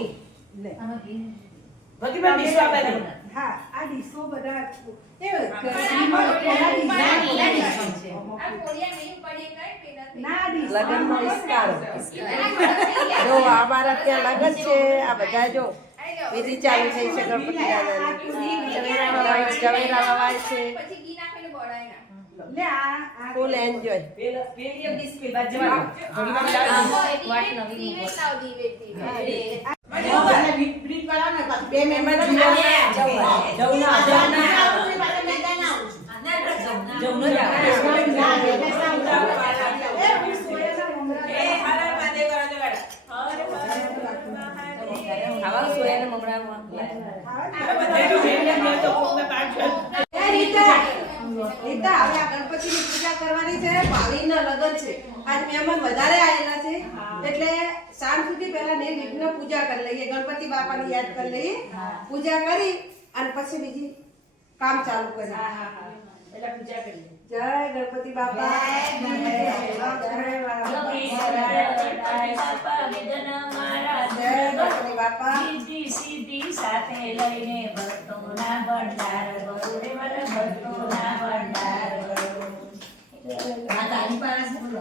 લે વગી બે મિસો આવે હા આ દીસો બધા છો એ કરી મને પહેલા છે આ કોરિયા મેં પડી કઈ પે નથી ના દી જો આ બાર અત્યારે લગન છે આ બધા જો વિધિ ચાલુ થઈ છે ગણપતિ આવ્યા છે જવેરા વાવાય જવેરા વાવાય છે પછી ઘી નાખીને બોળાય ના લે આ રીતા હવે આ ગણપતિ ની પૂજા કરવાની છે ભાવિન ના લગન છે આજ મહેમાન વધારે આવેલા છે पूजा कर લઈએ गणपति બાપા ની याद कर લઈએ पूजा કરી અને પછી બીજી કામ ચાલુ કરી જય ગણપતિ બાપા જય ગણપતિ બાપા સાથે લઈને ભક્તો ના ભંડાર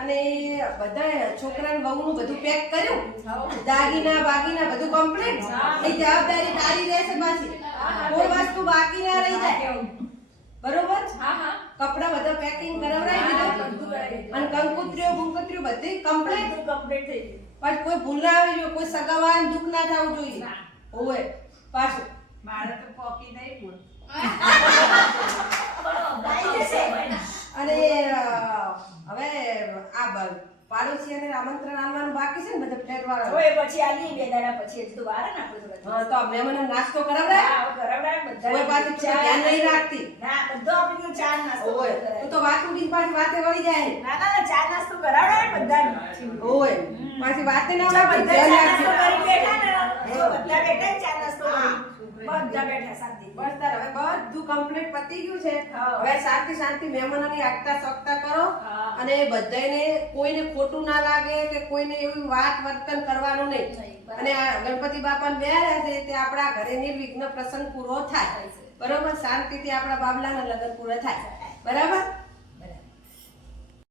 અને બધા છોકરાને બહુ નું બધું પેક કર્યું દાગીના બાગીના બધું કમ્પ્લીટ એ જવાબદારી તારી રહેશે પાછી કોઈ વસ્તુ બાકી ના રહી જાય બરોબર હા હા કપડા બધા પેકિંગ કરાવડાવી દીધા અને કંકુત્રીઓ કંકુત્રીઓ બધી કમ્પ્લીટ કમ્પ્લીટ થઈ ગઈ પછી કોઈ ભૂલ ના આવી કોઈ સગાવાન દુખ ના થવું જોઈએ ઓય પાછો મારે તો કોપી નહીં ભૂલ પાડોશિયાને આમંત્રણ આલવાનું બાકી છે ને બધા પ્લેટ વાળા પછી આલી બે દાડા પછી એ તો વારે નાખો છો હા તો આપણે મને નાસ્તો કરાવડે હા કરાવડે બધા ઓય પાછી ધ્યાન નહીં રાખતી ના બધો આપણો ચા નાસ્તો ઓય તું તો વાત ઉડી પાછી વાતે વળી જાય ના ના ચા નાસ્તો કરાવડે બધા ઓય પાછી વાતે ના હોય ધ્યાન બધા બેઠા શાંતિ બસ તાર હવે બધું કમ્પ્લીટ પતી ગયું છે હવે શાંતિ શાંતિ સકતા કરો અને કોઈને ખોટું ના લાગે કે કોઈને એવું વાત વર્તન કરવાનું નહીં અને ગણપતિ બાપાને ને બેહ્યા છે તે આપણા ઘરે નિર્વિઘ્ન પ્રસંગ પૂરો થાય બરોબર શાંતિથી આપણા બાબલાના લગન પૂરો થાય બરાબર